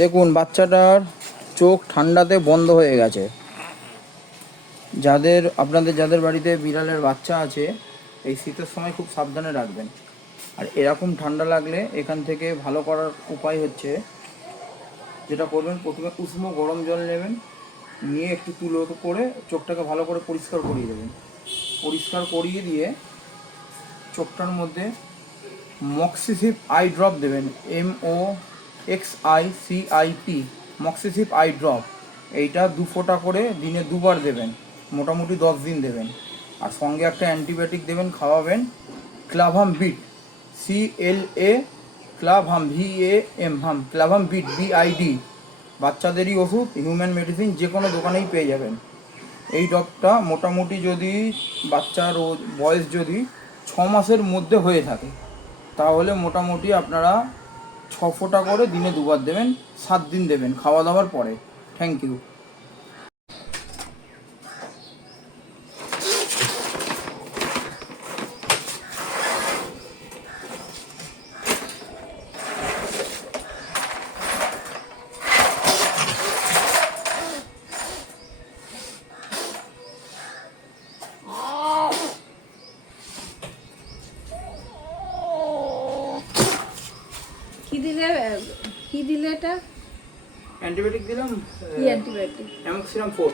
দেখুন বাচ্চাটার চোখ ঠান্ডাতে বন্ধ হয়ে গেছে। যাদের বাড়িতে বিড়ালের বাচ্চা আছে এই শীতের সময় খুব সাবধানে রাখবেন। আর এরকম ঠান্ডা লাগলে এখান থেকে ভালো করার উপায় হচ্ছে, যেটা করবেন, প্রথমে উষ্ণ গরম জল নেবেন, নিয়ে একটু তুলো করে চোখটাকে ভালো করে পরিষ্কার করিয়ে দেবেন। পরিষ্কার করিয়ে দিয়ে চোখটার মধ্যে মক্সিসিপ আই ড্রপ দেবেন, MOXICIP, মক্সিসিপ আই ড্রপ। এইটা 2 ফোঁটা করে দিনে 2বার দেবেন, মোটামুটি 10 দিন দেবেন। আর সঙ্গে একটা অ্যান্টিবায়োটিক দেবেন, খাওয়াবেন ক্লাভাম বিট, CLA, ক্লাভাম VAM, ক্লাভাম বিট BID। বাচ্চাদেরই ওষুধ, হিউম্যান মেডিসিন যে কোনো দোকানেই পেয়ে যাবেন। এই ড্রপটা মোটামুটি যদি বাচ্চার বয়স যদি 6 মাসের মধ্যে হয়ে থাকে তাহলে মোটামুটি আপনারা 6 ফোঁটা করে দিনে 2বার দেবেন, 7 দিন দেবেন খাওয়া দাওয়ার পরে। Thank you. কি দিলে এটা? অ্যান্টিবায়োটিক দিলাম, কি অ্যান্টিবায়োটিক? অ্যামোক্সিলাম 4।